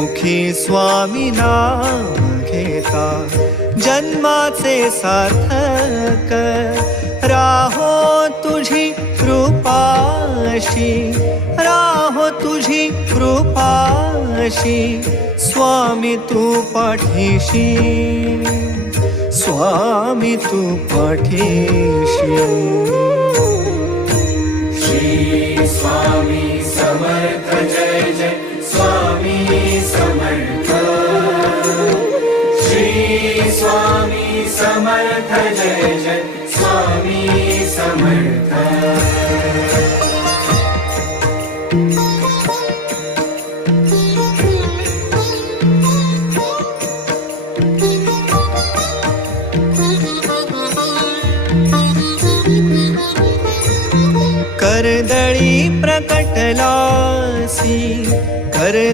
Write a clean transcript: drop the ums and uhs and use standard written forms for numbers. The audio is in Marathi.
मुखी स्वामी नाम घेता जन्माचे सार्थक राहो तुझी कृपाशी, राहो तुझी कृपाशी स्वामी तू पाठीशी, स्वामी तू पाठीशी. श्री स्वामी समर्थ जय जय स्वामी समर्थ. श्री स्वामी समर्थ जय जय स्वामी समर्थ. कर्दळी प्रकटलासी कर